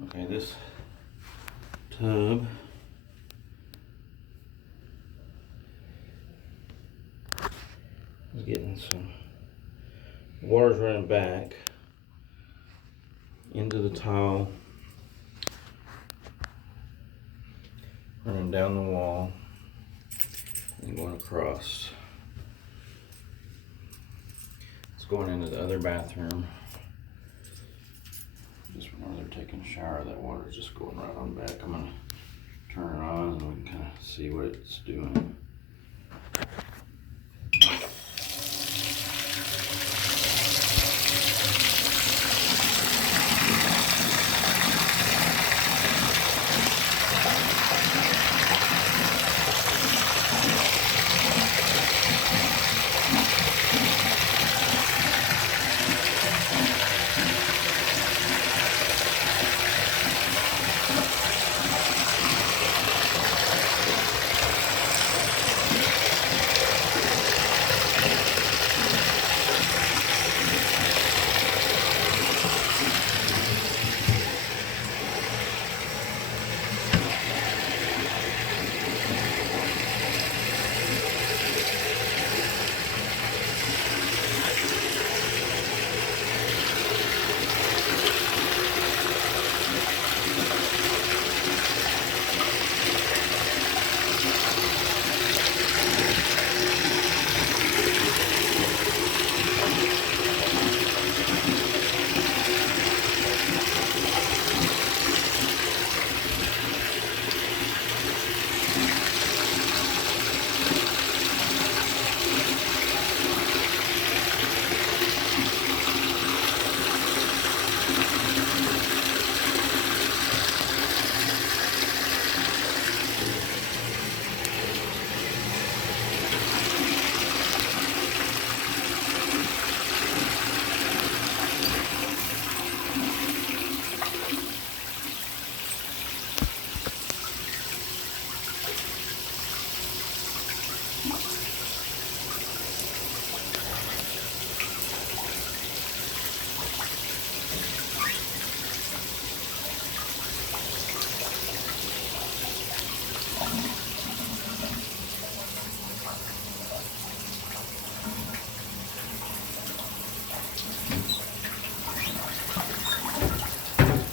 Okay, this tub is getting some water's running back into the tile, running down the wall and going across. It's going into the other bathroom. Just whenever they're taking a shower, that water's just going right on back. I'm gonna turn it on and we can kind of see what it's doing.